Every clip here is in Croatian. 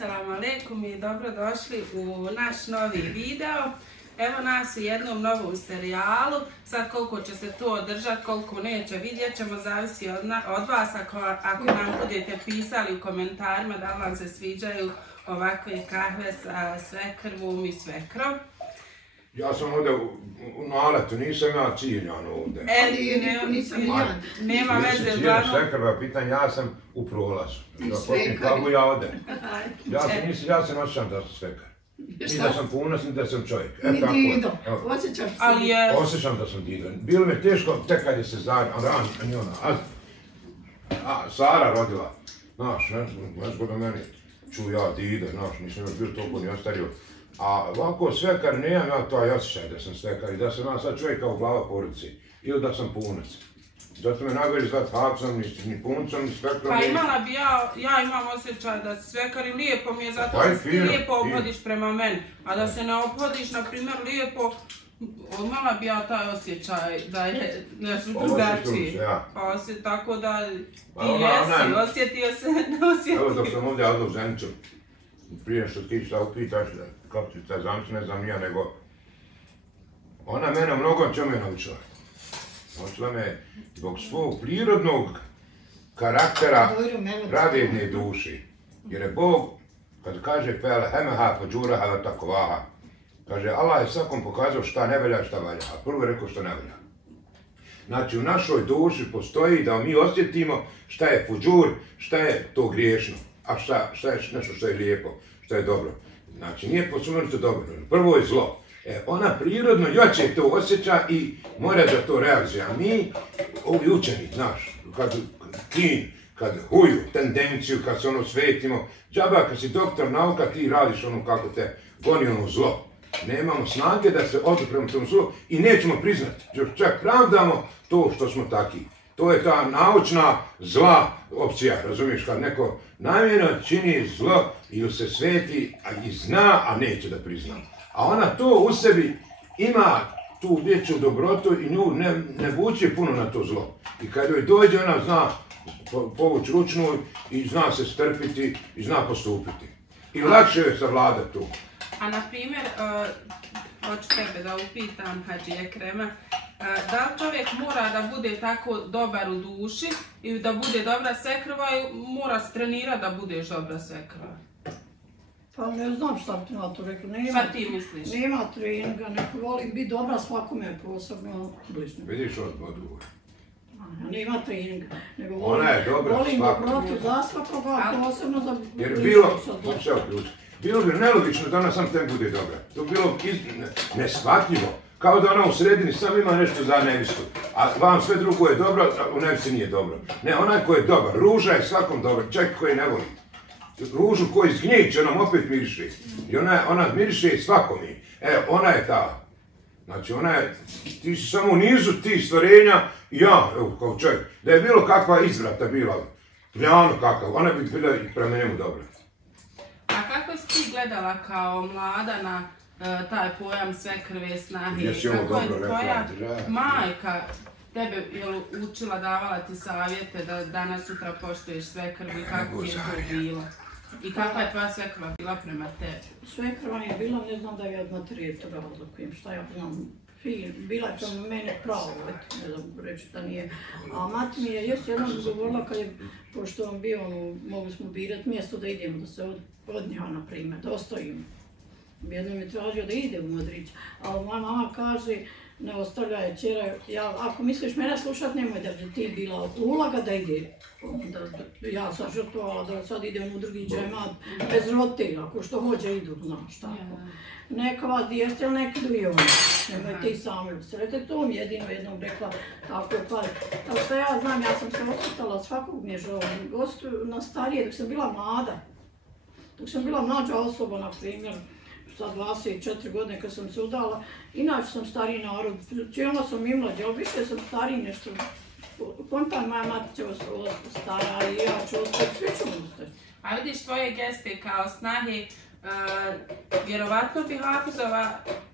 Assalamu alaikum i dobrodošli u naš novi video. Evo nas u jednom novom serijalu. Sad koliko će se to održati, koliko neće, vidjet ćemo, zavisi od vas. Ako nam budete pisali u komentarima da vam se sviđaju ovakve kahve sa svekrvom i svekrom. Ja sam ovdje u naletu, nisam ja ciljan ovdje. Nema veze, uglavnom. Svekrva pitanje, ja sam u prolazu. Ja potim kavu, ja odem. Ja se osjećam da sam svekar. Ni da sam punac, ni da sam čovjek. Ni Dido, osjećaš se. Osjećam da sam Dido. Bilo mi je teško, tek kad je se Sara rodila. Znaš, nešto do meni. Ču ja Dido, znaš, nisam još bio toliko ni ostario. A ovako svekar, nemam ja taj osjećaj da sam svekar i da sam ja sad čovjeka u glava porodici. Ili da sam punac. Zato me najbolje zvati Hacom, ni puncom, ni svekrom. Pa imala bi ja imam osjećaj da svekar i lijepo mi je zato što ti lijepo obhodiš prema meni. A da se ne obhodiš, na primjer, lijepo, imala bi ja taj osjećaj da je nešto drugačije. Tako da i jesi, osjetio se, ne osjetio. Evo dok sam ovdje odlog Zenicu, prije što ti šta upitaš, kako ti ta Zenicu, ne znam ja, nego ona mene mnogo čemu je naučila. Naučila me zbog svog prirodnog karaktera pravedne duši. Jer je Bog, kad kaže Fele hemeha pođuraha la takovaha, kaže Allah je svakom pokazao šta ne velja i šta valja, a prvo je rekao šta ne velja. Znači u našoj duši postoji da mi osjetimo šta je fuđur, šta je to griješno, a šta je nešto što je lijepo, šta je dobro. Znači nije posumrnuto dobro, prvo je zlo. Ona prirodno jače to osjeća i mora da to realizuje. A mi, ovi učeni, znaš, kad huju tendenciju, kad se ono svetimo, džaba kad si doktor nauka, ti radiš ono kako te goni ono zlo. Nemamo snage da se odupremo tom zlu i nećemo priznati. Čak pravdamo to što smo taki. To je ta naučna zla opcija, razumiješ, kad neko namjerno čini zlo ili se sveti i zna, a neće da prizna. A ona to u sebi ima tu dječju dobrotu i nju ne vuče puno na to zlo. I kad joj dođe, ona zna povući ručnu i zna se strpiti i zna postupiti. I lakše je savladati tu. A na primjer, hoću tebe da upitam, Hadži Ekrema, da li čovjek mora da bude tako dobar u duši i da bude dobra svekrva i mora se trenirati da budeš dobra svekrva? Pa ne znam šta bi na to rekla. Šta ti misliš? Nema treninga, neko volim biti dobra svakome posebno bližnje. Vidiš odgovor. Nema treninga, nego volim dobrotu za svakoga, posebno za bližnje. Jer bilo bi nelogično da ona sam tebi bude dobra. To bi bilo neshvatljivo. Kao da ona u sredini sam ima nešto za nevistu, a vam sve drugo je dobro, a u nevisti nije dobro. Ne, onaj ko je dobar, ruža je svakom dobar, čak koji ne voli. Ružu koji zgnjeće, ona opet miriše. I ona miriše svakome. Ona je ta. Znači, ti si samo u nizu tih stvorenja i ja, evo, kao čovjek. Da je bilo kakva izvrata bila, pljano kakav, ona bi bila i prema njemu dobra. A kako si ti gledala kao mlada na taj pojam svekrve snage? Kako je tvoja majka tebe učila, davala ti savjete da danas sutra poštuješ svekrvu i kako je to bilo? I kakva je tvoja svekrva bila prema tebi? Svekrva je bila, ne znam da je od materijetora odlukujem, šta ja znam, bila je prema mene pravo, ne znam reći da nije. A mati mi je još jednom govorila kad je, pošto on bio, mogli smo birati mjesto da idemo, da se od nja, na primjer, da ostojimo. Jednom je tražio da ide u Modrić, ali moja mama kaže, ne ostavljaj čera, ako misliš mene slušat, nemoj da bi ti bila ulaga da ide. Ja sam žrtvovala da sad idem u drugi džemat bez rote, ako što hođe idu, znaš tako. Neka vas dijeste, ali neki idu i oni. Nemoj ti sami usrete, to mi jednom rekla tako je par. Tako što ja znam, ja sam se osvrtala svakog mježa na starije dok sam bila mlada. Dok sam bila mlađa osoba, na primjer, za 24 godine kad sam se udala, inače sam stariji narod, cijelo sam i mlađa, ali više sam stariji nešto. Kontam moja mati će ostati stara i ja ću ostati, svi ćemo ostati. A vidiš tvoje geste kao snage Vjerovatno bi Hafizova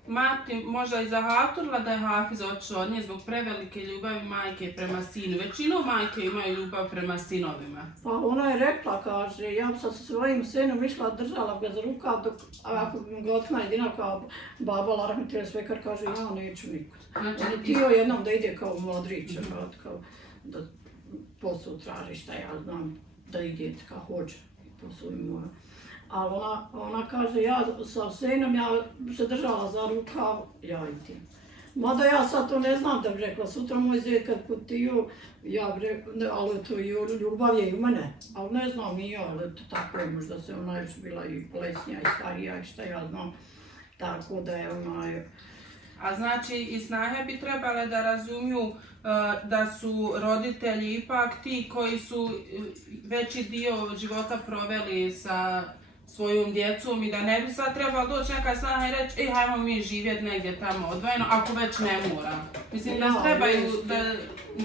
mati možda i zahaturila da je Hafiz otišao od nje zbog prevelike ljubavi majke prema sinu. Većinom majke imaju ljubav prema sinovima. Pa ona je rekla, kaže, ja bi sa svojim sinom išla, držala ga za rukav, dok ako bi ga otima jedina kao baba Larahmetila Svekar, kaže, ja neću nikud. Znači, On je htio jednom da ide kao Modrić, kao da posao traži, šta ja znam, da ide kao hoće, posao im mora. Ali ona kaže, ja sa sinom, ja se držala za rukav, ja idem. Mada ja sad to ne znam da bi rekla, sutra moj zet kad putio, ja bi rekla, ali to i ljubav je i u mene, ali ne znam i ja, ali to tako je, možda se ona još bila i bolesnija i starija i šta ja znam, tako da je ona... A znači i snahe bi trebale da razumiju da su roditelji ipak ti koji su veći dio života proveli sa svojom djecom i da ne bi sad trebalo doći neka snaha i reći hajmo mi živjeti negdje tamo odvojeno, ako već ne mora. Mislim da trebaju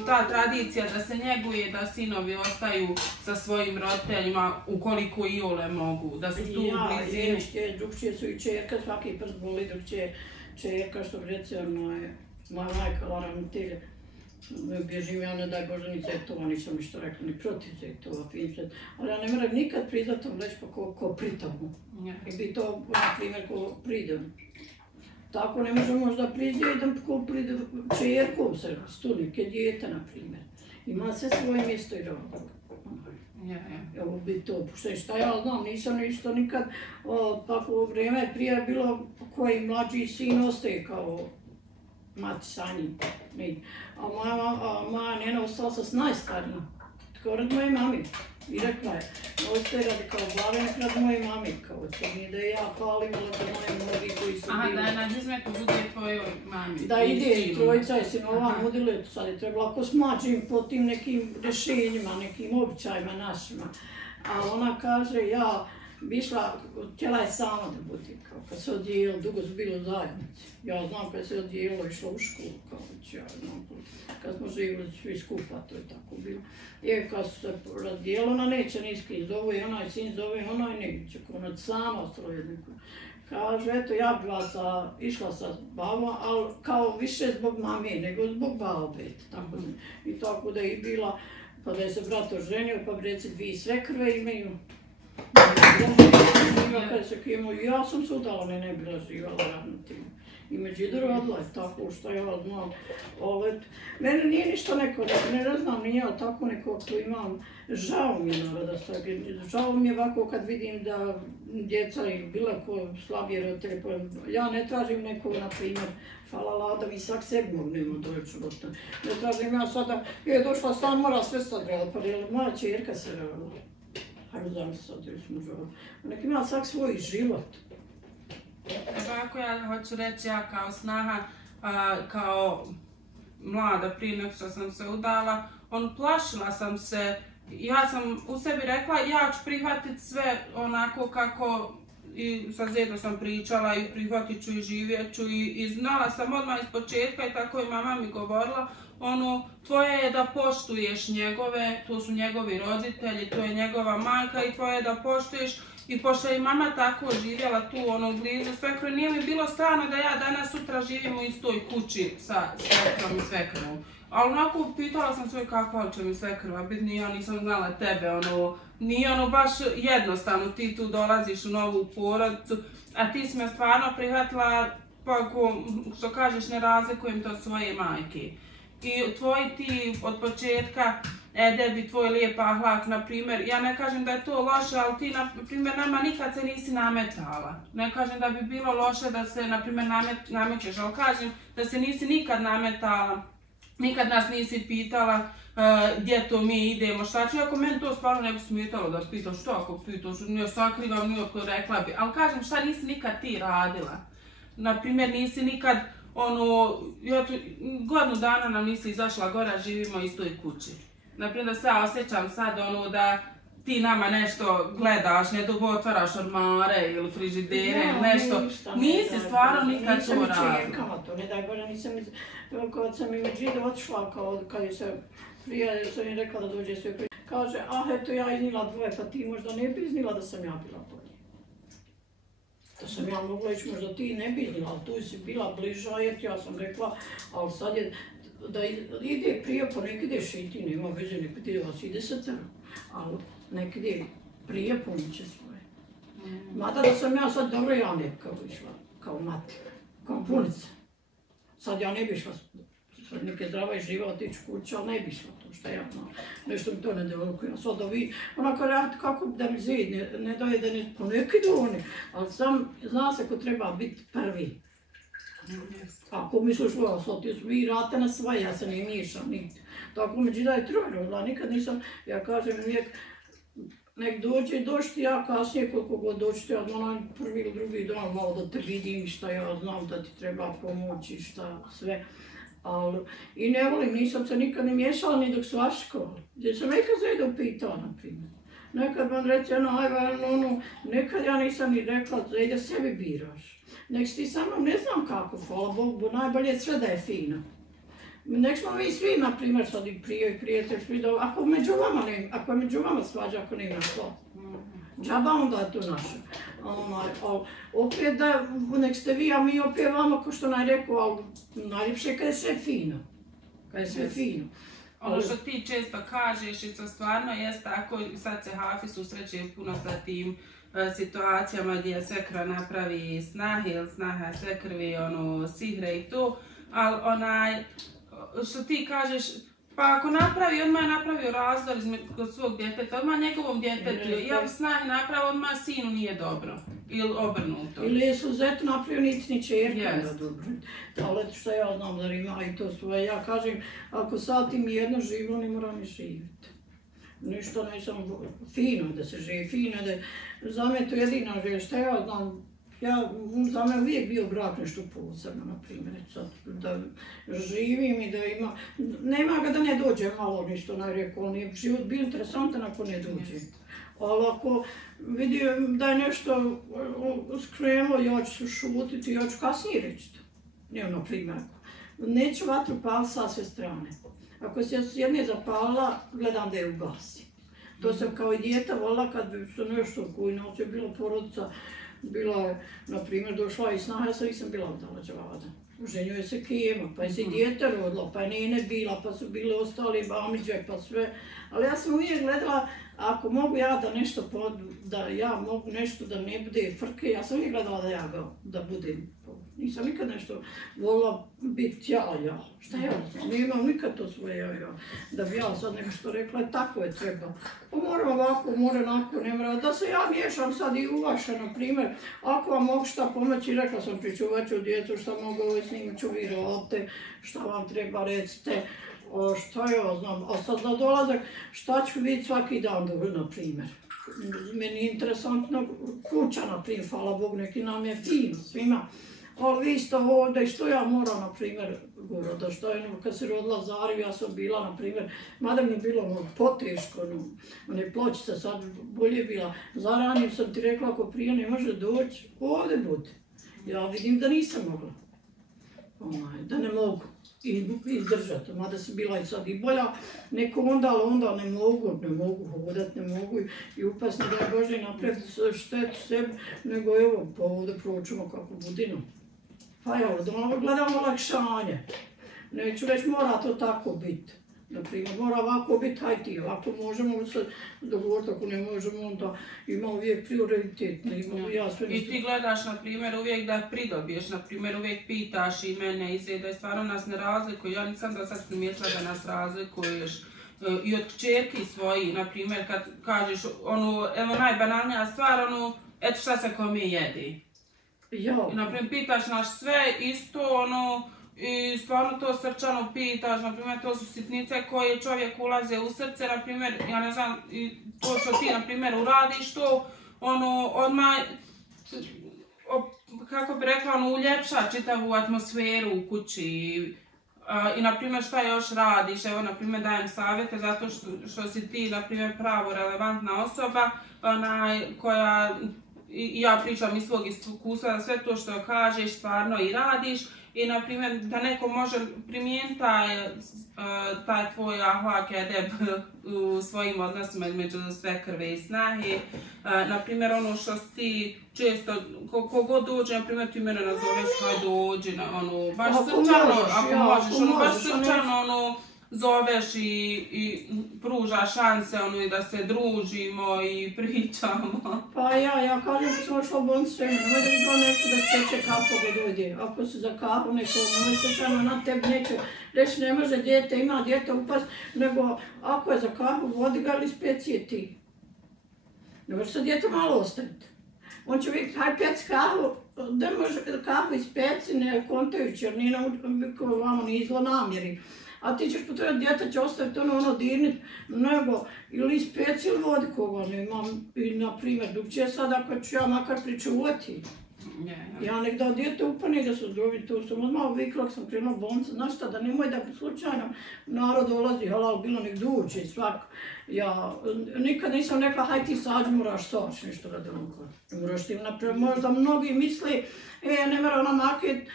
ta tradicija da se njeguje, da sinovi ostaju sa svojim roditeljima ukoliko i ole mogu, da su tu u blizini. Ja, drugčije su i čerka, svaki prst boli, drugčije čerka, što bi reći, moja majka Larahmetila. Bježim ja, ne daj Bože, ni zetova, nisam ništa rekla, ni protiv zetova, ali ja ne moram nikad prizatom reći pa ko pritamu. I bi to, na primjer, ko pridem. Tako ne možemo možda priđedam ko pride čerkom se, studike, djete, na primjer. Ima se svoje mjesto i rod. Evo bi to, pošto šta ja znam, nisam ništa nikad, tako vrijeme prije je bilo koji mlađi sin ostaje kao mati sa njim. A moja njena ostala sa s najstarijim, tako rad moje mami. I rekla je, ostaje radi kao glave, nek rad moje mami, kao to nije da ja palim, ali da moje mnogi koji su bili. Aha, da je na izmetu bude tvojoj mami. Da ide trojica i sinova nudili, sad je trebalo ako smađim po tim nekim rješenjima, nekim običajima našima. A ona kaže, ja bi išla, htjela je sama da bude, kao kad se odijelo, dugo su bili u zajednici. Ja znam kad se odijelo, išla u školu, kao već ja znam, kad smo živjeli svi skupa, to je tako bilo. I kad se radijelo, ona neće niski, zove i onaj sin, zove i onaj neće, konac sama ostalo jednako. Kaže, eto, ja bi vas išla sa babom, ali kao više zbog mame, nego zbog babe, tako da. I tako da je i bila, pa da je se brat oženio, pa bi reci dvije svekrve imaju. Ja sam se udala, ne bila živala Larahmetila. I međutim rodila je tako što ja znam. Mene nije ništa neko, ne znam ni ja tako neko ko imam. Žao mi je naroda sad, žao mi je ovako kad vidim da djeca ili bilo ko slabije roditelje, ja ne tražim nekog, na primjer, hvala Lada, vi svak sebi mognemo doći života. Ne tražim ja sada, je došla stan, mora sve sad raditi, pa je moja čerka se radila. Hajde znam se sad, jer smo živali. Nek ima svak svoj život. Ovako ja hoću reći, ja kao snaha, kao mlada prije nego što sam se udala, plašila sam se, ja sam u sebi rekla ja ću prihvatiti sve onako kako i sa Zedom sam pričala i prihvatit ću i živjet ću i znala sam odmah iz početka i tako je mama mi govorila, tvoje je da poštuješ njegove, to su njegovi roditelji, to je njegova majka i tvoje je da poštuješ. I pošto je mama tako živjela tu blizu svekru, nije mi bilo strano da ja danas sutra živim u istoj kući sa svekrom i svekrom. Ali onako pitala sam sve kakva će mi svekrva biti, nije ja nisam znala tebe, nije baš jednostavno, ti tu dolaziš u novu porodicu, a ti si me stvarno prihvatila, pa što kažeš ne razlikujem to od svoje majke. I tvoji ti od početka edebi, tvoj lijep ahlak, na primjer, ja ne kažem da je to loše, ali ti, na primjer, nama nikad se nisi nametala. Ne kažem da bi bilo loše da se, na primjer, namećeš, ali kažem da se nisi nikad nametala, nikad nas nisi pitala gdje to mi idemo, šta ću, ako meni to stvarno ne bi smetalo da pitaš, što ako pitaš, ne sakrivam, nije to rekla bi, ali kažem šta nisi nikad ti radila. Na primjer, nisi nikad, godinu dana nam nisi izašla gore, živimo u istoj kući. Naprimjer da se ja osjećam sad da ti nama nešto gledaš, ne dugo otvaraš ormare ili frižidere ili nešto. Nisi stvarno nikad to radila. Nisam čerkama to, ne daj Bože, nisam, kad sam i međutim otišla, kad je se prije, sam im rekla da dođe sve prije. Kaže, eto ja iznila dvoje, pa ti možda ne bi iznila da sam ja bila bolje. Da sam ja mogla ići, možda ti ne bi znala, ali tu si bila bliža, jer ja sam rekla, ali sad je, da ide prije, pa nek ideš i ti, nema veze, nek ide vas ide setero, ali nek ide prije pomoće svoje. Mada da sam ja sad dobro, ja ne kao išla, kao mati, kao punica. Sad ja ne bi išla, sad neke zdrava i živa otići kuće, ali ne bi išla to što ja znam. Nešto mi to ne devolukuje. Sad da vi, onako radite kako da mi zid, ne daje da ne, po neki do oni, ali sam zna se ko treba biti prvi. Ako misliš, sad vi rate na svoje, ja se ne miješam nigdje. Tako među da je troje rodila, nikad nisam, ja kažem uvijek, nek dođi ti ja kasnije koliko god dođite, ja znam prvi ili drugi dan malo da te vidim šta ja znam da ti treba pomoći, šta sve. Ali, i ne volim, nisam se nikad ne miješala ni dok su vaškovali. Gdje sam nekad Zedu pitao, na primjer. Nekad vam reći, nekad ja nisam ni rekla, Zede sebi biraš. Nek si ti sa mnom ne znam kako, hvala Bogu, bo najbolje je sve da je fino. Nek smo mi svi, na primjer, sad i prijatelj, ako je među vama svađa, ako nema to. Džaba onda je to naše. Opet da, nek ste vi, a mi opet vama, ko što naj rekao, ali najljepše je kad je sve fino. Kad je sve fino. Ono što ti često kažeš i to stvarno jest tako, sad se Hafi susreće puno sa tim situacijama gdje svekra napravi snahe ili snaha svekrvi, sihre i to, ali što ti kažeš, pa ako napravi, odmah je napravio razdor kod svog djeteta, odmah njegovom djetetu, i ako snahe napravi, odmah sinu nije dobro. Ili obrnuto. Ili je Suzetu napravio ni čerka da dobro. Ali što ja znam da ima i to svoje. Ja kažem, ako sad im jedno živo, ne mora ni živjeti. Ništa nisam fino da se živi, fino da za me to jedina želja. Što ja znam, za me uvijek bio brak nešto posebno, na primjer, da živim i da ima, nema ga da ne dođe malo ništa, najrekao, on je život bio interesantan ako ne dođe. Ali ako vidim da je nešto skrenulo, ja ću šutiti, ja ću kasnije reći to. Na primjer, neću vatru paliti sa sve strane. Ako se s jedne zapalila, gledam da je ugasi. To sam kao i dijete volila kad bi se nešto koji noće bila porodica, bila je, na primjer, došla i snaha, ja sam nisam bila odala džavada. Ženjuje se Kema, pa je se i dijete rodila, pa je nene bila, pa su bili ostali bamiđe, pa sve. Ali ja sam uvijek gledala, ako mogu ja da nešto da ja mogu nešto da ne bude frke, ja sam uvijek gledala da budem. Nisam nikad nešto volila biti ja. Šta ja znam, nemam nikad to svoje ja. Da bi ja sad nešto rekla, tako je treba. Pa moram ovako, moram onako, ne mora. Da se ja miješam sad i u vaše, na primjer, ako vam mogu šta pomoći, rekla sam pričuvat ću djecu, šta mogu s njim ću vi rodite, šta vam treba recite. Šta ja znam, a sad na dolazak, šta ću vidjeti svaki dan, na primjer. Meni je interesantna kuća, na primjer, hvala Bogu, neki nam je fino svima. Ali vi ste ovdje, što ja moram, na primjer, da što je, kad se rodila Zariv, ja sam bila, na primjer, mada mi je bilo poteško, one pločice sad bolje bila. Zaranije sam ti rekla, ako prije ne može doći, ovdje budi. Ja vidim da nisam mogla, da ne mogu izdržati, mada sam bila i sad i bolja, neko onda ne mogu hodat, ne mogu i upasno da je Bože napraviti štetu sebi, nego evo, pa ovdje pročemo kako budino. Pa evo, da gledamo olakšanje. Neću reći mora to tako biti. Naprimjer, mora ovako biti, hajde ti, ovako možemo se dogovoriti, ako ne možemo, onda ima uvijek prioritet. I ti gledaš, na primjer, uvijek da pridobiješ, na primjer, uvijek pitaš i mene i da je stvarno nas ne razlikuje. Ja nisam do sad primijetila da nas razlikuješ. I od kćerki svoji, na primjer, kad kažeš evo najbanalnija stvar, eto šta se kome jedi. I na primjer, pitaš nas sve isto, i stvarno to srčano pitaš, na primjer, to su sitnice koje čovjek ulaze u srce, na primjer, ja ne znam, to što ti, na primjer, uradiš to, odmah, kako bi rekla, uljepša čitavu atmosferu u kući. I, na primjer, šta još radiš, evo, na primjer, dajem savjete zato što si ti, na primjer, pravo relevantna osoba koja i ja pričam iz svog iskustva, da sve to što kažeš stvarno i radiš. I, na primjer, da neko može primijeniti taj tvoj ahlak edeb u svojim odnosima između sve krve i snahe. Na primjer, ono što ti često, kogod dođe, na primjer, ti mene nazoveš kaj dođi, baš srčano, ako možeš, baš srčano, zoveš i pružaš šanse i da se družimo i pričamo. Pa ja kažem da sam ošla u bolnicu, nemoj da mi donesu da speče kafu god ujde. Ako se za kafu neko, nemoj slučajno na tebi neće reći ne može dijete, ima dijete upast, nego ako je za kafu, vodi ga ili specije ti. Ne može se dijete malo ostaviti. On će vidjeti, haj pec kafu, da može kafu ispeci, ne kontajući, jer nije vamo ni zlonamjeri. A ti ćeš potrebati, djeta će ostaviti ono dirnit, nego ili ispeci ili vodi koga nemam. I na primjer, dok će sad ako ću ja makar pričuvati. Ja nek da dijete upane da su zdravi, to sam odmah uvikla, sam krenula u bolnicu, znaš šta, da nemoj da slučajno narod dolazi, halal, bilo nek dući svako. Ja nikad nisam rekla, haj ti sad moraš saći nešto radi onako. Moraš ti napraviti, možda mnogi misli, ne mora ona makit,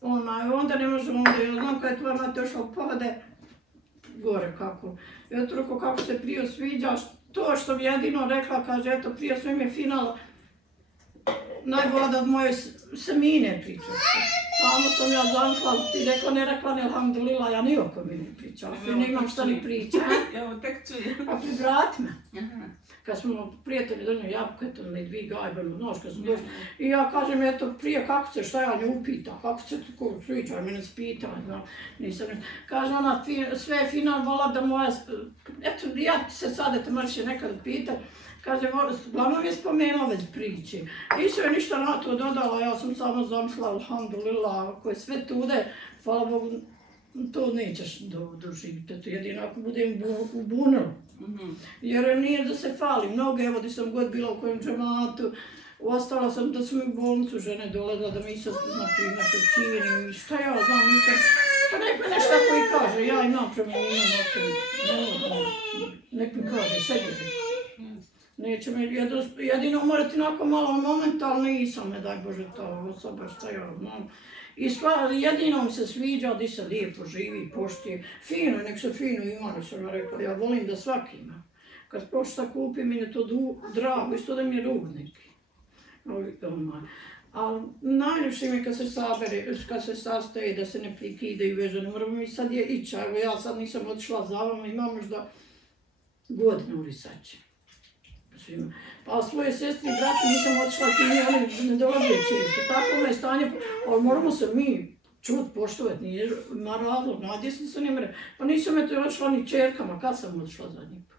onda ne može onda, ja znam kada je tvoja mati ošla u povode, gore kako. Ja to rekao kako se prije sviđaš, to što bi jedino rekla, kaže, eto prije sve mi je final, najbolje da od moje semine pričaš. Samo sam ja zamislila, ti rekla, ne rekla, ne, alhamdulillah, ja ni oko mi ne pričala, ja nemam šta ni pričati. Evo, tek čujem. A privrati me. Kad smo prijatelji donijeli jabuke, eto me dvi gajbanu, znaš, kad sam došla. I ja kažem, eto, prije kako se, šta ja nju upita, kako se tako sviđa, mene spita, znam, nisam nešto. Kaže ona, sve je final, vola da moja, eto, ja se sad, eto, možeš je nekad pitat. Kaže, uglavnom je spomenula već priče. Nisu je ništa na to dodala, ja sam samo zamislila, alhamdulillah, ako je sve tude, hvala Bogu, to nećeš doživjeti, jedino ako budem u bunru. Jer nije da se fali, mnoge, evo di sam god bila u kojem džematu, ostala sam da su mi u bolnicu žene dolazila, da mi se, na primjer, se čini, šta ja znam, nisam, pa nek me nešto tako i kaže, ja imam prema njima, nek mi kaže, sedi. Neće me, jedino morati onako malo momentalno nisam, ne daj Bože ta osoba šta ja znam. I jedino mi se sviđa di se lijepo živi, poštije. Fino, nek se fino ima, ne sam rekla, ja volim da svaki ima. Kad pošta kupi, mi je to drago, isto da mi je rug neki. Ali najljepše mi je kad se sabere, kad se sastaje da se ne prikidaju veže, ne moramo mi sad je ića, evo ja sad nisam otišla za vama, imam možda godinu risaće. Pa svoje sestri i braći nisam otišla, ti oni ne dolaze često. Tako je stanje, ali moramo se mi čut, poštovati, nije ima razlog, nadjesni se ne mre. Pa nisam eto otišla ni čerkama, kad sam otišla zadnji put?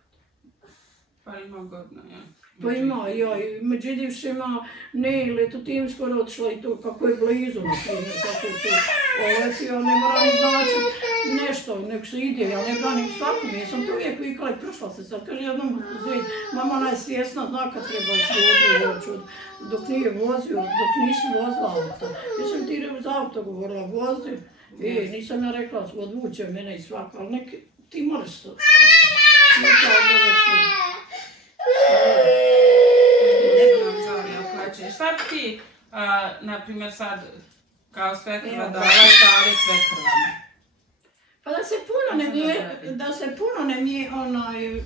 Pa ima godina, ja. Pa ima, ja, i među divšima, ne, ili eto tim skoro otišla i to, kako je blizu, na primjer, kako je to oletio, ne mora ni značiti nešto, nek se ide, ja ne branim svakom, ja sam to uvijek vikala i prošla se sad, kaže jednom zvid, mama ona je svjesna, zna kad treba odvoći, dok nije vozio, dok nisi vozila auto. Ja sam ti za auto govorila, vozi, nisam ja rekla, odvuče mene i svako, ali nek, ti moraš se, šta bi ti, na primjer sad, kao svekrva, da savjet svekrvama? Pa da se puno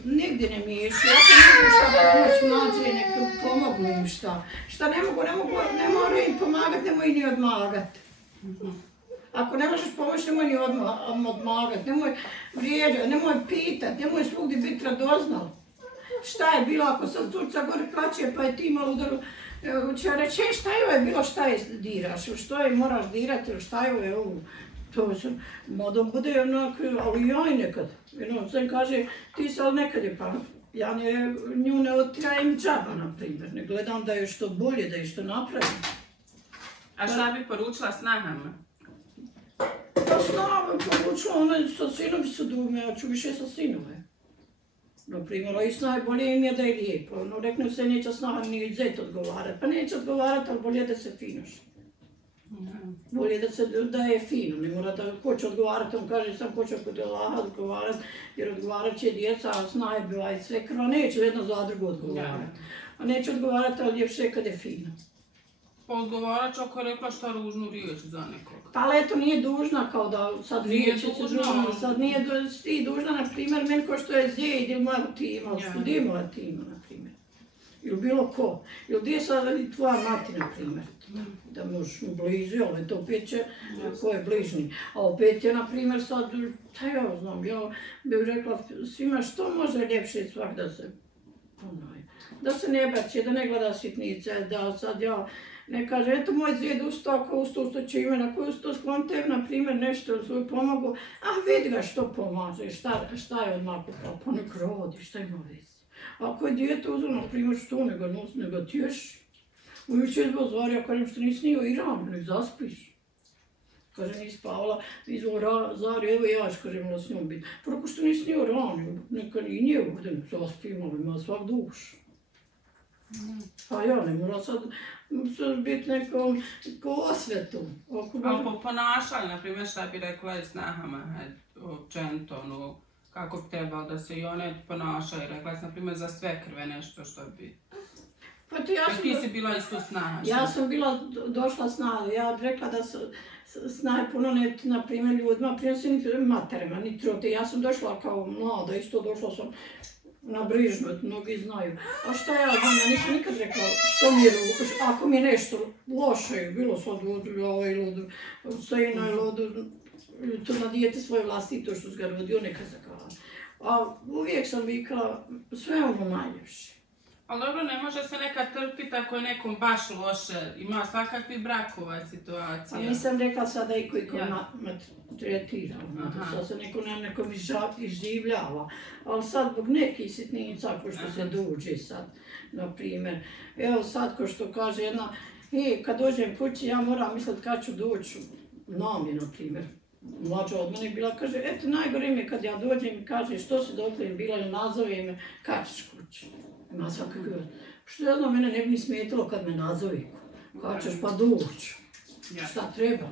nigdje ne miješi. Ja se ne mogu šta pomoć mlađe, nek pomogu im šta. Šta ne moraju im pomagat, nemoj ni odmagat. Ako ne možeš pomoći, nemoj ni odmagat, nemoj vrijeđat, nemoj pitat, nemoj svugdje biti radoznal. Šta je bilo, ako sad curca gore plaće, pa je ti malo udaru, će reći, šta je bilo, šta je diraš, što je moraš dirati, šta je ovo. To se, mada bude onak, ali ja i nekad. Sam kaže, ti sad nekad je pa, ja nju ne otrajem džaba, na primjer, ne gledam da je što bolje, da je što napravim. A šta bi poručila snahama? Pa snaga poručila, one sa sinovi su dume, ja ću više sa sinove. Naprimjer, i najbolje im je da je lijepo, reknu se neće snaha ni zet odgovarat, pa neće odgovarat, ali bolje da se finoš. Bolje da je fino, ne mora da hoće odgovarati, on kaže sam hoće kod Allaha odgovarati, jer odgovarat će djeca, a snaje bila i sve krva, neće jedno za drugo odgovarati. A neće odgovarati, ali ljepše kad je fino. Odgovarat ću ako je rekla šta ružnu riječ za nekoga. Pa ali eto nije dužna kao da sad Nije riječ dužna. sad nije ti dužna, na primjer, meni ko što je Zed ili moja tima, gdje je moja tima, na primjer. Ili bilo ko. Ili gdje je sad i tvoja mati, na primjer. Da možeš blizu, ali to opet će ko je bližnji. A opet je, na primjer, sad, šta ja znam, ja bih rekla svima što može ljepše svak da se ne baće, da ne gleda sitnice, da sad ja ne kaže, eto moj Zed ustao, ako usto će ime, na koju usto sklon tebi, na primjer, nešto svoj pomogu, a vidi ga što pomaže, šta je odmah pokao, pa nek rodi, šta ima veze. Ako je dijete uzelo, na primjer, što nego tješi. Ujuče je zbog zvario, kažem što nisi nio i rano, nek zaspiš. Kaže, nisi spavala, izvora Zari, evo ja ću, kažem, s njom biti. Proko što nisi nio rano, neka i nije ovdje, nek zaspimo, ima svak duš. Pa ja ne mora sad biti nekom ko osvetu. Ali po ponašanju, na primjer, šta bi rekla i snahama, općenito, ono, kako bi trebalo da se i one ponašaju, rekla je, na primjer, za sve krve nešto što bi... Pa ti si bila isto snaha. Ja sam bila došla snaha, ja bih rekla da snaje puno ne, na primjer, ljudima, prije se ni materima, ni trote. Ja sam došla kao mlada, isto došla sam na brižnu, mnogi znaju. A šta ja znam, ja nisam nikad rekla što mi je, ako mi je nešto loše, bilo sad od sina ili to na dijete svoje vlastito što su ga rodio, neka zakala. A uvijek sam vikala sve ono najljepše. Ali dobro, ne može se nekad trpiti ako je nekom baš loše, ima svakakvih brakova situacija. Pa nisam rekla sada i koji tretira, sad se neko na nekom izživljava. Ali sad zbog nekih sitnica ko što se dođe sad, na primjer. Evo sad ko što kaže jedna, kad dođem kući ja moram mislit kad ću doći nam je, na primjer. Mlađa od mene bila, kaže, eto najgore mi je kad ja dođem i kaže što si doklen bila ili nazove me, kad ćeš kući. Ima svaki govor. Što ja znam, mene ne bi ni smetilo kad me nazove. Kad ćeš pa doći. Šta treba.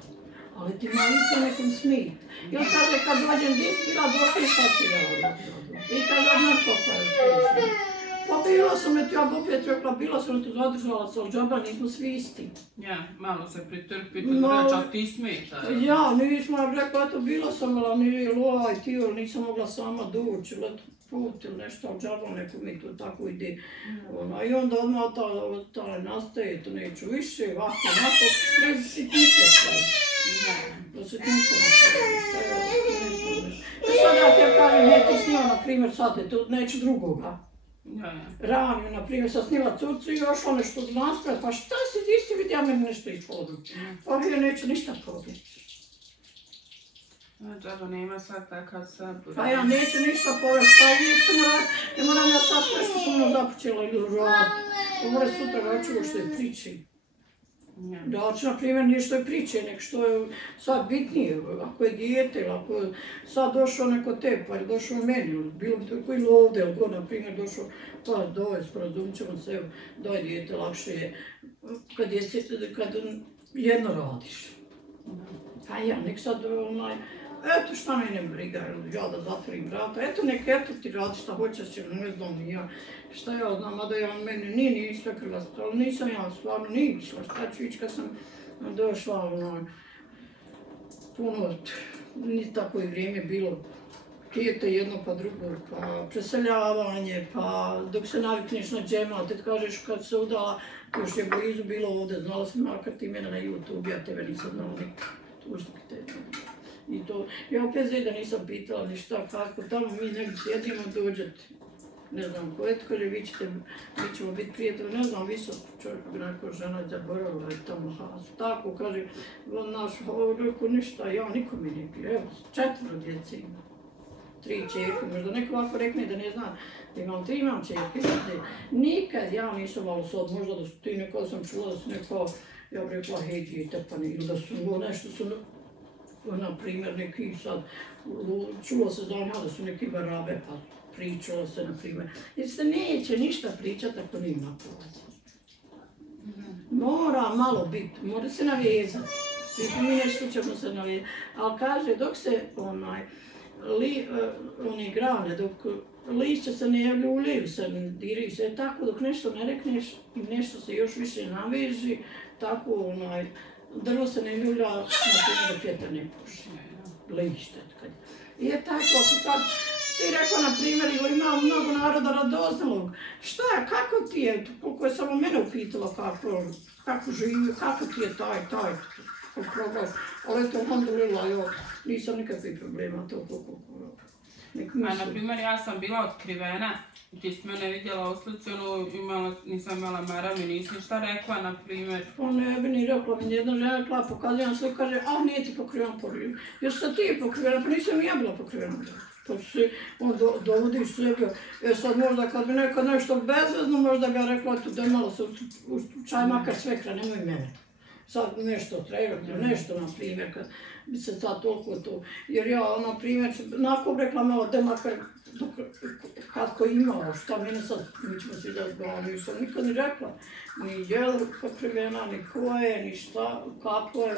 Ali ti malo to nekom smije. I on kaže, kad dođem, gdje si bila došli, šta si bila. I kaže, odmah pokvaram. Pa bila sam, eto ja bi opet rekla, bila sam tu zadržala se, ali džaba nismo svi isti. Ja, malo se pritrpiti, reći, ali ti smeta. Ja, nismo, ja bi rekla, eto bila sam, ali nije loj, ti, ali nisam mogla sama doći, put ili nešto, ali džaba neko mi to tako ide. I onda odmah ta nastaje, to neću više, ovako, bez sitnice sve. Do sitnice nastaje, šta je ovo, sad ja te kažem, ne ti snima, na primjer, sad je to neću drugoga. Raniju, na primjer, sam snila curcu i još ono što nastaje, pa šta si vidio meni nešto ispodu? Pa ja neću ništa pobjeći. Džaba nema sad takav sabor. Pa ja neću ništa povesti, pa uvijek ću morat, ne moram ja sad sve što sam započela ili roditi. Pa mora sutra račuva što je priči. Da hoću, na primjer, nije što je priče, nek što je sad bitnije, ako je dijete ili ako je sad došao neko te, pa je došao meni, ili bilo bi tako ili ovdje, ili go, na primjer, došao, pa doj, sporazumit ćemo se, evo, doj dijete, lakše je, kad jedno radiš. Pa ja, nek sad, eto šta mene briga, ja da zatvorim vrata, eto ti radi šta hoćeš, ne znam ja, šta ja znam, a da ja meni nije išla krvasta, ali nisam ja stvarno nije išla, šta ću ići kad sam došla, puno, nije tako i vrijeme bilo, dijete jedno pa drugo, pa preseljavanje, pa dok se navikneš na džemat, te kažeš kad se udala, još je blizu bilo ovdje, znala sam makar ti mene na YouTube, ja tebe nisam znala nikak, tužnik te. I to, ja opet Zeda nisam pitala ni šta, kako, tamo mi negdje sjedimo, dođete. Ne znam ko je, kaže, vi ćemo biti prijatelji, ne znam, visok čovjek, neko žena je zaboravila i tamo hasu. Tako, kaže, naš, rekao, ništa, ja nikom mi ne pije, evo, 4 djece ima. 3 čerke, možda neko ovako rekne da ne zna da imam 3, imam čerke. Nikad ja nisam malo sad, možda da su ti neko, sam čula da su neko, ja bih rekla, hej, djete, pa ne, ili da su nešto su, na primjer, neki sad, čulo se za njega da su neki barabe, pa pričalo se, na primjer. Jer se neće ništa pričati ako nima polazi. Mora malo biti, mora se navezati. Svi mi nešto ćemo se navezati. Ali kaže, dok se oni grane, dok lišće se ne ljuljaju, se ne diraju se, tako dok nešto ne rekneš i nešto se još više naveži, tako drvo se ne ljulja, na primjer dok vjetar ne puši, lište. I je tako, ako sad ti rekao, na primjer, ili ima mnogo naroda radoznalog, šta je, kako ti je, koliko je samo mene upitala kako živi, kako ti je taj problem, ali to alhamdulillah, nisam nikakvih problema, to koliko. A na primjer, ja sam bila otkrivena, ti si mene vidjela u slici, nisam imala maramu i nisi ništa rekla, na primjer. Ne bi ni rekla, mi jedna žena rekla, pokazujem sliku, kaže, nije ti pokrivena pokrivena. Jer sam ti pokrivena, pa nisam i ja bila pokrivena. Pa si, dovodiš sebe, sad možda kad bi nekad nešto bezvezno, možda bi ja rekla, eto, da malo se čaj makar svekra, nemoj mene. Sad nešto treba, nešto, na primjer, kad bi se sad toliko to, jer ja, na primjer, nakon rekla malo, da makar, kako imao, šta mene sad, mi ćemo svi da zbog, nisam nikad ni rekla, ni jel pokrivena, ni koje, ni šta, kako je,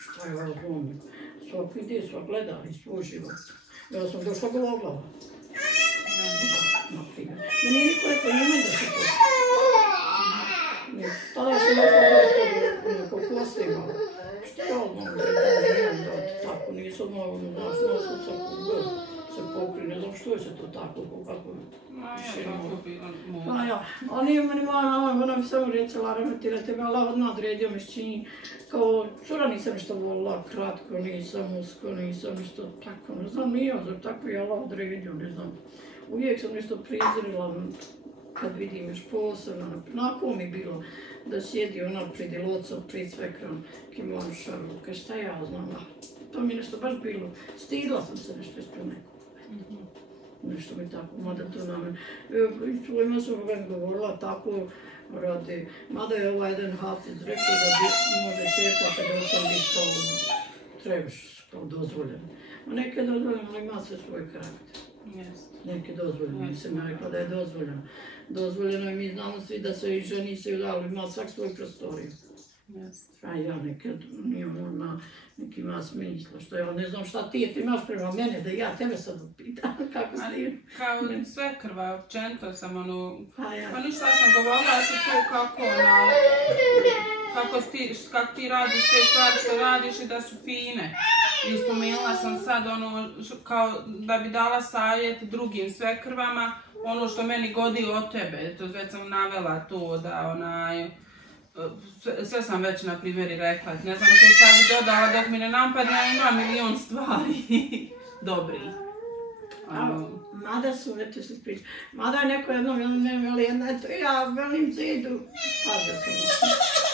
šta je ovo zbog, svak vidi, svak gleda iz svoj život. Ja sam došla gologlava, na primjer. Meni je niko rekao, nemoj da se to. Tada sam došla koliko kosti imala. Što je odmah da tako nisu odmah, znaš, nosu se pokri, ne znam što je se to tako, kako više imala. Ali nije meni ona mi samo recila, remetila tebe, Allah odmah odredio mi čini, kao čura nisam ništa volila, kratko, nisam usko, nisam ništa tako, ne znam, nije tako je Allah odredio, ne znam. Uvijek sam nešto prizirila, kad vidim još posebno, onako mi bilo da sjedi ona pred ilocom, pred svekrom, kimoša, ruke, šta ja znam, to mi nešto baš bilo, stidila sam se nešto ispred nekog. Nešto mi tako, mada to na mene. Čujemo sam vam govorila tako radi, mada je ovaj jedan hafiz rekao da može čekati da sam biti kao trebaš, kao dozvoljen. A neke je dozvoljeno, ali ima sve svoj karakter. Neke dozvoljeno, nisam ja rekla da je dozvoljeno. Dozvoljeno i mi znamo svi da se i ženi se udali, ima svak svoju prostoriju. A ja nekad nije ona, neki ima smisla, što ja ne znam šta ti imaš prema mene, da ja tebe sad upitam, kako si ti? Kao sve krva, općenito sam pa ništa sam govorila, to kako ti radiš te stvari što radiš i da su fine. I spomenula sam sad kao da bi dala savjet drugim svekrvama, ono što meni godi od tebe, to već sam navela to da sve sam već na primjeri rekla, ne znam što sad bi dodala dok mi ne napadne, ja imam milion stvari dobri. Mada su, eto se priča, mada je neko jednom, ja velim zidu, pazio sam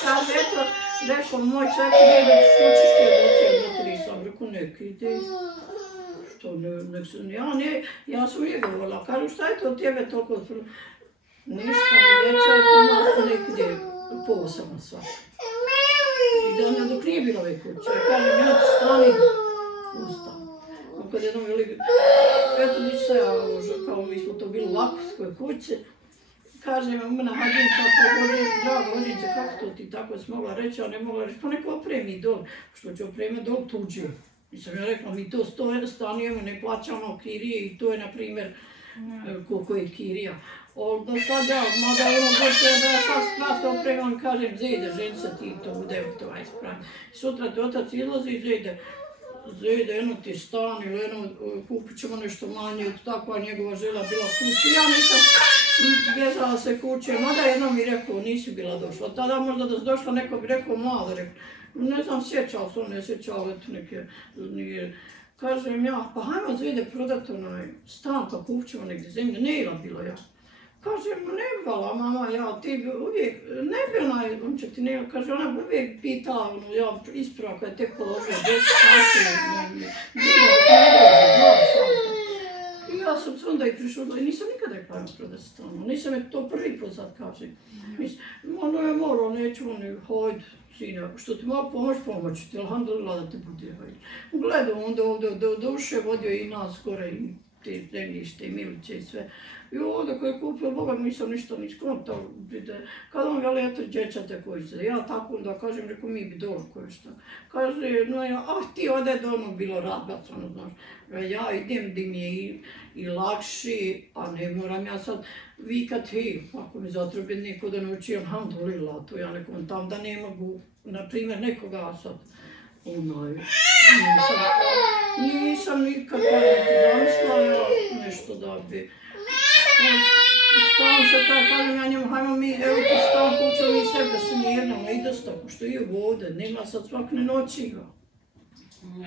kaže, eto, rekao, moj čovjek ide, što ćeš ti od 3 sam, rekao, nek ide, što nek sam, ja sam uvijek govorila, kažu, šta je to od tebe toliko, ništa, veća je to malo, nek ide, posebno svaka. I da dok nije bilo ove kuće, ja kažem, ja ću stani, ustao. Kad jednom veli, eto ništa ja, kao mi smo to bili u Lakovskoj kući, kaže, na hađenca, drago Hođenče, kako to ti tako si mogla reći, a ne mogla reći, pa neko opremi dol, što će opremati dol tuđe. Nisam ja rekla, mi to stanujemo, ne plaćamo kirije i to je, na primjer, koliko je kirija. Do sad ja, mada goće da ja sad spravo opremam, kažem, zede, ženica ti to bude, to aj spravim. Sutra ti otac izlazi i zede, eno ti stan ili eno, kupit ćemo nešto manje, takva njegova žela bila kući. Ja nisam bježala se kuće, mada jednom mi rekao, nisi bila došla. Tada možda da si došla, neko bi rekao malo, ne znam, sjećao se, on ne sjećao, eto neke, nije. Kažem ja, pa hajmo zede prodati onaj stan, pa kupit ćemo negdje zemlje, ne ila bilo ja. Kažem, ne bila mama, ja ti bi uvijek, ne bi onaj, on će ti ne, kaže, ona bi uvijek pitala, ja ispravo kad je tek položio 10 sati, i ja sam onda i prišla i nisam nikada rekla prodati stan, nisam je to prvi put sad kažem. Ono je moralo, neću hojde, sine, što ti mogu pomoći ti, alhamdulillah da te bude. Gledao onda ovdje do duše, vodio i nas gore i te zemljište i Miliće i sve. I ovdje koji je kupio, Boga nisam ništa ni skontao. Kad on veli, eto dječate koji se, ja tako onda kažem, rekao mi bi dolo koje šta. Kaže, no ja, ti ode do ono bilo razbacano, znaš. Ja idem di mi je i lakši, a ne moram ja sad vikat, ako mi zatrebe neko da nauči, alhamdulillah, to ja nekom tam da ne mogu, na primjer, nekoga sad, nisam nikad zamislila nešto da bi, stalno se taj kažem ja njemu, hajmo mi, evo ti stan kuću, mi sebe da se nijednamo i dosta, što je ovdje, nema sad svakne noći ga.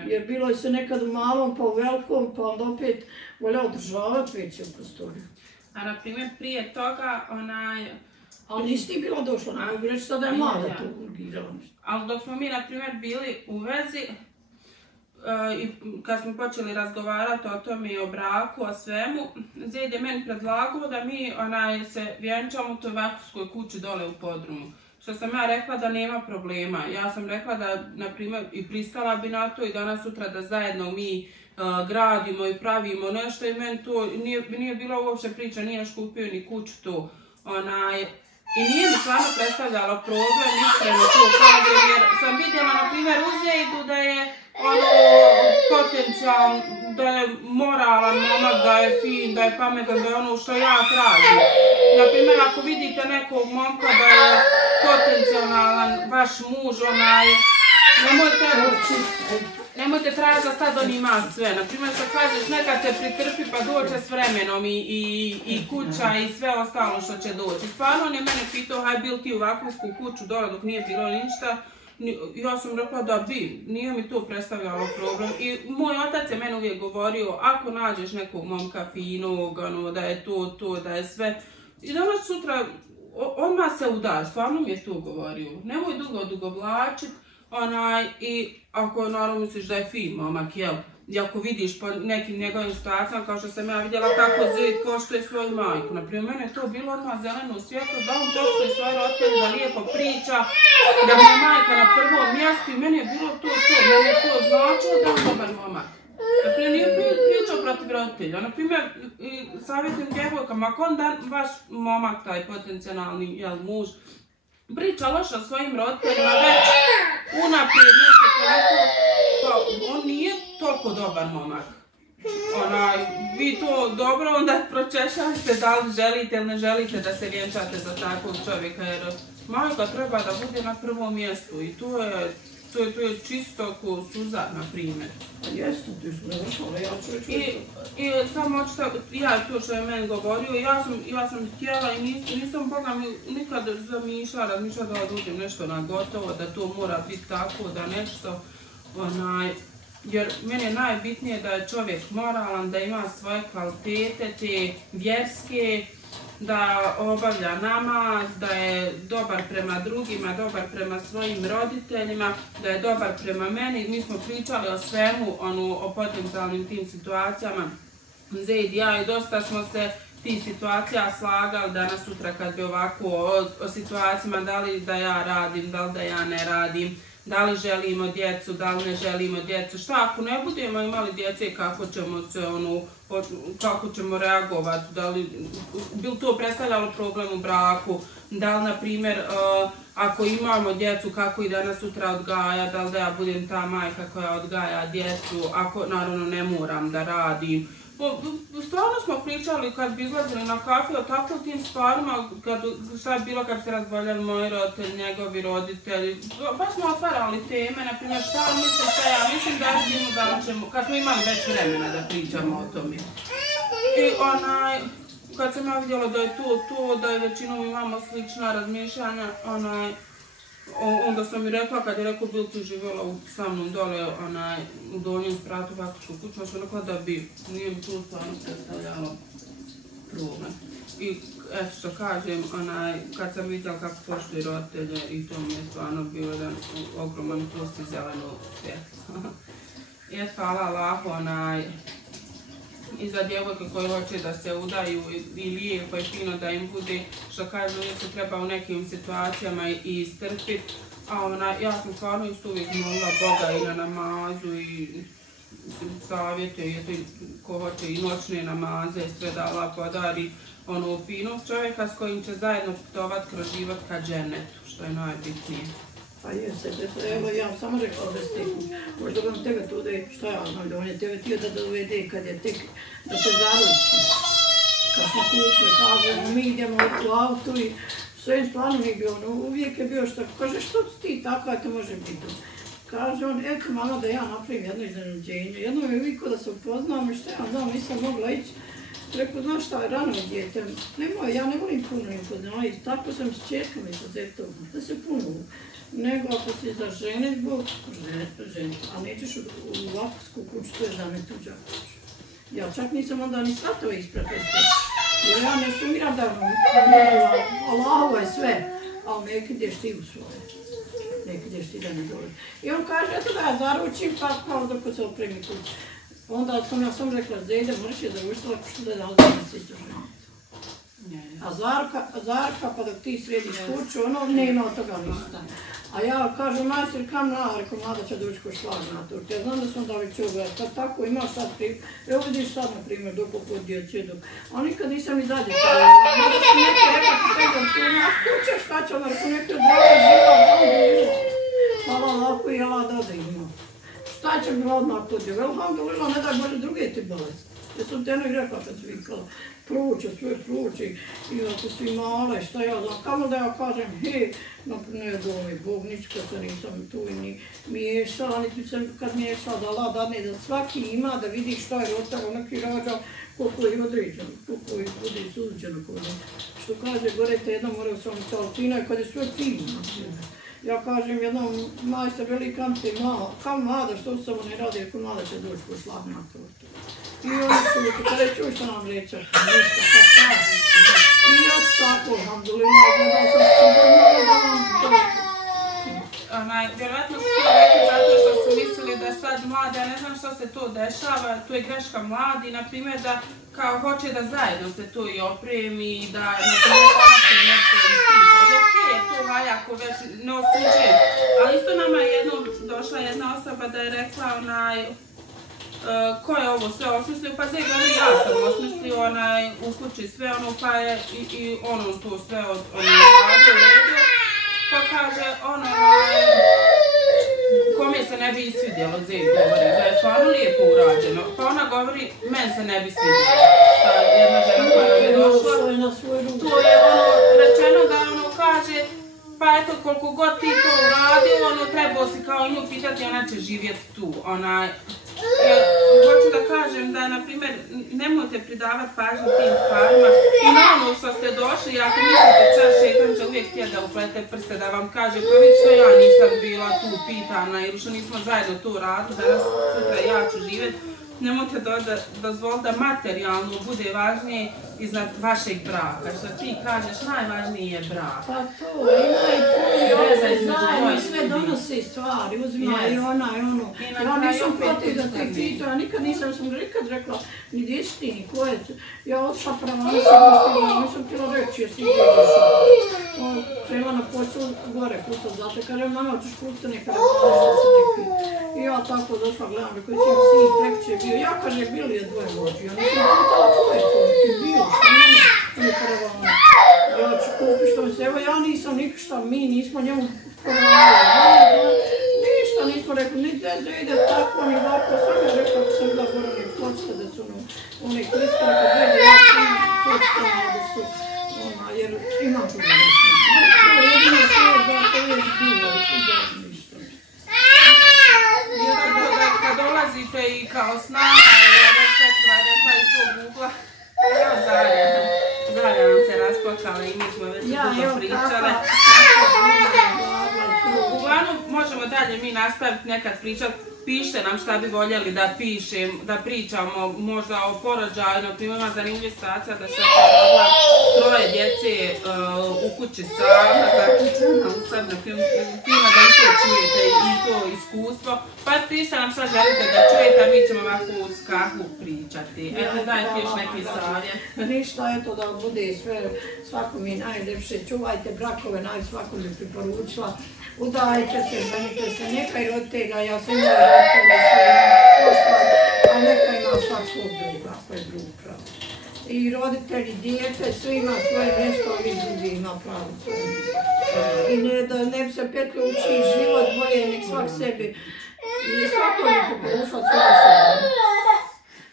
Jer bilo je se nekad u malom pa u velikom, pa onda opet volja održavati veće u prostoriju. A na primjer prije toga Ali nisi ti bila došla, ne mogu reći sada je mala tu urgirala nešto. Ali dok smo mi na primjer bili u vezi, i kad smo počeli razgovarati o tome i o braku, o svemu, Zed je meni predlagao da mi se vjenčamo u toj vakufskoj kući dole u podrumu. Što sam ja rekla da nema problema. Ja sam rekla da, na primjer, i pristala bi na to i danas sutra da zajedno mi gradimo i pravimo nešto i meni to nije bilo uopće priča, nije još kupio ni kuću tu. I nije mi stvarno predstavljalo problem, iskreno to kažem, jer sam vidjela, na primjer, u Zedu da je potencijal, da je moralan momak, da je fin, da je pametan, da je ono što ja tražim. Na primjer, ako vidite nekog momka da je potencijalan vaš muž, nemojte tražiti da sad on ima sve. Naprimjer, što kažeš, nekad se pritrpi pa doće s vremenom i kuća i sve ostalo što će doći. Stvarno on je mene pitao, haj bil ti u vakufsku kuću dole dok nije bilo ništa. Ja sam rekla da bi, nije mi to predstavljalo problem. I moj otac je meni uvijek govorio, ako nađeš nekog momka finog, da je to, da je sve. I danas sutra, odmah se udaj, stvarno mi je to govorio. Nemoj dugo odugovlačit. I ako naravno misliš da je fin momak, jel? I ako vidiš po nekim njegovim situacijama, kao što sam ja vidjela kako Zed poštuje svoju majku. Naprimjer, mene je to bilo odmah zeleno svjetlo, da on poštuje svoje roditelje, da lijepo priča, da mu je majka na prvom mjestu i meni je bilo to. Meni je to značilo da je dobar momak. Naprimjer, nije pričao protiv roditelja. Naprimjer, savjetujem djevojkama, ako on da vaš momak, taj potencijalni muž, priča loša o svojim roditeljima, već unaprijed nešto toliko, pa on nije toliko dobar momak. Vi to dobro onda pročešljate da li želite ili ne želite da se vjenčate za takvog čovjeka, jer majka treba da bude na prvom mjestu i to je čisto ko suza, na primjer. Jeste, ti smo završala, ja ću reći. I samo to što je meni govorio, ja sam htjela i nisam Boga mi nikad razmišljala da dođem nešto na gotovo, da to mora biti tako, da nešto, jer meni je najbitnije da je čovjek moralan, da ima svoje kvalitete, te vjerske, da obavlja namaz, da je dobar prema drugima, dobar prema svojim roditeljima, da je dobar prema meni. Mi smo pričali o svemu, o potencijalnim tim situacijama. Zed, ja i dosta smo se tih situacija slagali danas sutra kad bi ovako o situacijama da li da ja radim, da li da ja ne radim, da li želimo djecu, da li ne želimo djecu. Šta ako ne budemo imali djece, kako ćemo se kako ćemo reagovati, da li bi to predstavljalo problem u braku, da li na primjer ako imamo djecu kako i danas sutra odgaja, da li da ja budem ta majka koja odgaja djecu, ako naravno ne moram da radim. Stvarno smo pričali kad bi izlazili na kafe o tako tim stvarima, šta je bilo kad se razboljali moji roditelji, njegovi roditelji. Baš smo otvarali teme, na primjer šta mislim, šta ja mislim da vidimo da ćemo, kad smo imali već vremena da pričamo o tome. I kad sam ja vidjela da je to, da je većinom imamo slična razmišljanja, onda sam mi rekla, kad je rekao bil ti živjela sa mnom dole u donjem spratu vakufsku kuću, sam rekla da bi, nije mi to stvarno predstavljalo problem. I eto što kažem, kad sam vidjela kako poštuje roditelje i to mi je stvarno bio jedan ogroman plus i zeleno svjetlo. I hvala Allahu, i za djevojke koje hoće da se udaju i lijepo je fino da im bude, što kažu, uvijek se treba u nekim situacijama i strpiti. A ja sam stvarno isto uvijek molila Boga i na namazu i savjete, ko hoće i noćne namaze, sve da Allah podari finog čovjeka s kojim će zajedno putovat kroz život ka džennetu, što je najbitnije. Pa jeste, evo ja sam samo rekla bez tehnika. Možda vam tebe tu ide, šta ja znam, da on je tebe htio da dovede kad je tek, da te zaruči. Kad smo kupili, kažemo, mi idemo u autu i sve stvarno nije bio, uvijek je bio što, kaže, što ti tako, to može biti. Kaže on, eto mama da ja napravim jedno iznenađenje. Jedno je uvijek da se upoznam i što ja znam, nisam mogla ići. Rekao, znaš šta je rano djete, nemoj, ja ne volim puno upoznavati, tako sam s čerkom i sa zetom, da se puno, nego ako si za ženitbu, ženitbu, a nećeš u ovakvsku kuću, to je za me tuđa kuća. Ja čak nisam onda ni svatova isprepestila, jer ja ne sumiram da Allahovo je sve, ali neki ideš ti u svoje, neki ideš ti da ne dole. I on kaže, eto da ja zaručim, pa kao dok se opremi kuću. Onda sam ja sam rekla, Zejde mrš je završila što da je dao se isto ženiti. A Zarka, pa dok ti središ kuću, nema od toga ništa. A ja kažem, majster, kam na, rekao, mlada će doći ko šlag na to. Ja znam da sam da već uvijek, kad tako imaš sad primjer, evo vidiš sad, na primjer, dok kod djece, dok, a nikad nisam i dalje stavila. Mada sam neke rekla, tegom, tu imaš kuće, šta će ona, rekao, neke zdrave živa, hvala lako i Allah da ima. Šta će mi odmah kod je, alhamdulillah, ne daj Bože druge ti bolesti. Ja sam te nekaj rekla kad sam vikala, pruče, sve pruče, i ako si male, šta ja znam, kamo da ja kažem, hej, ne doli Bog, nička se nisam tu i ni miješala, niti sam kad miješala da Allah dadne da svaki ima, da vidi šta je rotar, onaki rađa, koliko je određeno, koliko je bude suđeno. Što kaže, gore te jednom morao sam salcina i kad je sve fino. Ja kažem jednom, majster veli kam mlada, što samo ne radi, ako mlada će doći po šlag na tortu. I oni su mi kada čuj što nam rećeš, ništa, pa šta. I još tako, alhamdulillah, gledao sam što da vam to. Vjerojatno su to rekli zato što su mislili da sad mladi, ja ne znam što se to dešava, to je greška mladi, na primjer da kao hoće da zajedno se to i opremi i da na primjer ona se nešto i pita. I okej je to valja ako već ne osuđujem. Ali isto nama je došla jedna osoba da je rekla ko je ovo sve osmislio, pa Zej govori ja sam osmislio u kući sve pa je i to sve radio u redu. Pa kaže kome se ne bi svidjelo, Zej govori, da je stvarno lijepo urađeno. Pa ona govori, meni se ne bi svidjelo. Ta jedna žena koja nam je došla, to je rečeno da kaže, pa eto koliko god ti to uradio, trebao si kao nju pitati, ona će živjeti tu. Hoću da kažem da, na primjer, nemojte pridavati pažnju tim stvarima i na ono što ste došli, ako mislite čas šetan će uvijek htjeti da uplete prste, da vam kaže pa već što ja nisam bila tu pitana ili što nismo zajedno to radili, danas sutra ja ću živjeti. Nemojte dozvoliti da materijalno bude važnije iznad vašeg braka. Što ti kažeš, najvažniji je brak. Pa to, ima i sve donosi stvari, uzima i ona i ono. Ja nisam protiv da te pitu, ja nikad nisam rekla, ni gdje si ti, ni ko je. Ja odšla prema nisam htjela reći, jesi gdje došla. Treba na poču gore pustat, zato kažem, mama, hoćeš kupiti neka I ja tako došla, gledam, koji će sin prekće bio. Ja kaže, bili je dvoje vođi, ja nisam pitala ko je to, ti bio, što nije karavana. Ja ću kupiti što mi se, evo ja nisam ništa, mi nismo njemu karavana. Ništa nismo rekli, ni gdje ide tako, ni ovako, sam je rekla ako sam bila gorani počete da su one kliskale, kad gdje ja sam počete da su, jer imam tu da nisam. To je jedino što je za to je bilo, ništa. Kad dolazite i kao snaga, ja već rekla iz svog ugla, Zarja nam se rasplakala i mi smo već dugo pričale. Uglavnom, možemo dalje mi nastaviti nekad pričati. Pišite nam šta bi voljeli da pričamo možda o porođaju, na primjer ima zanimljiv situacija da se rodila troje djece u kući sama, zaključena u sebi, na primjer da i to čujete i to iskustvo. Pa pišite nam šta želite da čujete, a mi ćemo ovako uz kahvu pričati. Eto, dajte još neki savjet. Ništa, eto da bude sve, svako mi najljepše, čuvajte brakove, svako mi preporučila. Udajte se, ženite se, neka i roditelja, ja sam imala roditelja sve, stvar, a neka ima svak svog druga, ako je drug pravo. I roditelji, dijete, svi ima svoje mjesto, a vi drugi ima pravo svoje mjesto. I da ne bi se petlju uči život bolje, nek svak sebi. I svako je pokušao svoje sebe.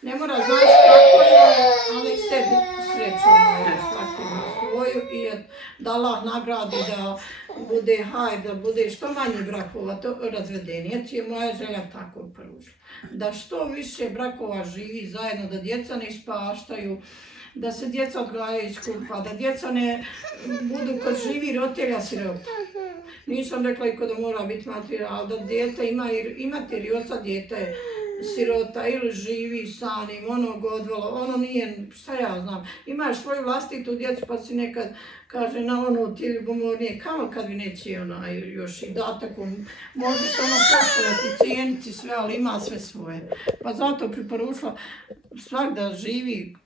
Ne mora znači kako je, ali sebi sreću moju, svaki ima svoju i da Allah nagradi da bude da bude što manje brakova, to razvedenije, je moja želja tako pružila. Da što više brakova živi zajedno, da djeca ne ispaštaju, da se djeca odgajaju iz kupa, da djeca ne budu kod živi roditelja sirota. Nisam rekla i da mora biti matera, ali da dijete imate ili oca dijete sirota ili živi san im onog odvelo, ono nije, šta ja znam, imaš svoju vlastitu djecu pa si nekad kaže na ono ti ljubomornije, kamo kad vi neće još i dataku, možeš ono poštovati, cijeniti sve, ali ima sve svoje. Pa zato preporučila svak da živi,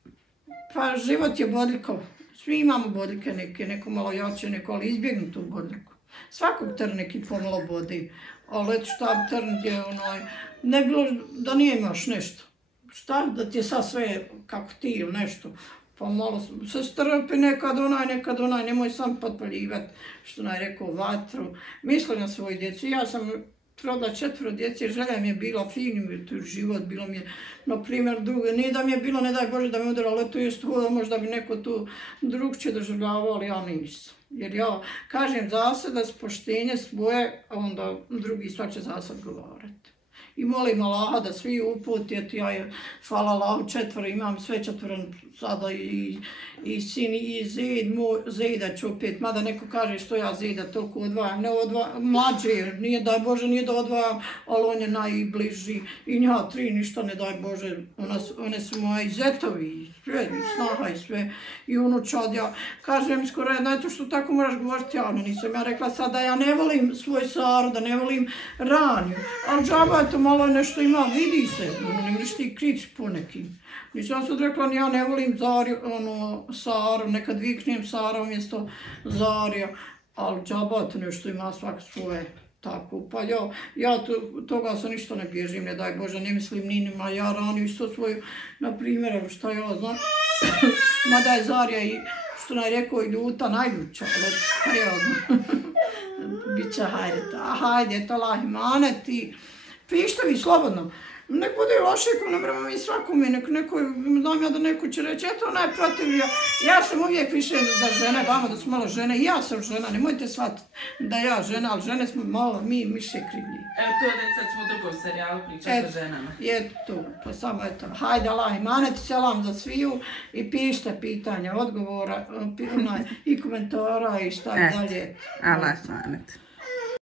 pa život je bodljikov, svi imamo bodljike neke, neko malo jače, neko, ali izbjegnu tu bodljiku. Svakog trn neki pomalo bodi, ali eto šta trn gdje ne bilo da nije imaš nešto. Šta da ti je sad sve kako ti ili nešto. Pa malo se strpi nekad onaj, nemoj sam potpaljivati, što je rekao, vatru. Misli na svoju djecu. Ja sam rodila 4 djece, želja mi je bila finim život, bilo mi je, na primjer, drugo. Nije da mi je bilo, ne daj Bože, da mi udaralo, ali to je stvoda, možda bi neko tu drugčije doživljavao, ali ja nisam. Jer ja kažem za sad da poštenje svoje, a onda drugi svak će za sad govoriti. I molim Allaha da svi uputi, ja je, hvala Allahu, 4 imam, sve 4 sada i sin i Zida ću opet, mada neko kaže što ja Zida toliko odvajam, ne odvajam, mlađe, nije daj Bože, nije da odvajam, ali on je najbliži i nja 3 ništa ne daj Bože, one su moji zetovi, sve, snaha i sve, i unučad, ja kažem skoro, znate što tako moraš govoriti javno, nisam ja rekla sad da ja ne volim svoj Saru, da ne volim ranju, ali džaba je to malo nešto ima, vidi se, ne možeš ti krić po nekim. Nisam sad rekla, ja ne volim Saru, nekad viknem Sara umjesto Zarija, ali džaba to nešto ima svak svoje. Tako, pa ja toga se ništa ne bježim, ne daj Bože, ne mislim ni nima, ja raniju isto svoju, na primjer, šta ja znam, mada je Zarija i, što nam je rekao, i ljuta, najljuća, ali šta ja znam, bit će hajde, to Allah imanet i pišite vi slobodno. Nek bude loše, ne moramo mi svakome, znam ja da neko će reći, eto ona je protiv, ja sam uvijek više za žene, vama da su malo žene, i ja sam žena, nemojte shvatiti da ja žena, ali žene smo malo, mi više krivlji. Evo to sad ćemo u drugom serijalu pričati o ženama. Je to, pa samo eto, hajde Allah imanet, selam za sviju i pišite pitanja, odgovora i komentara i šta dalje. Allah imanet.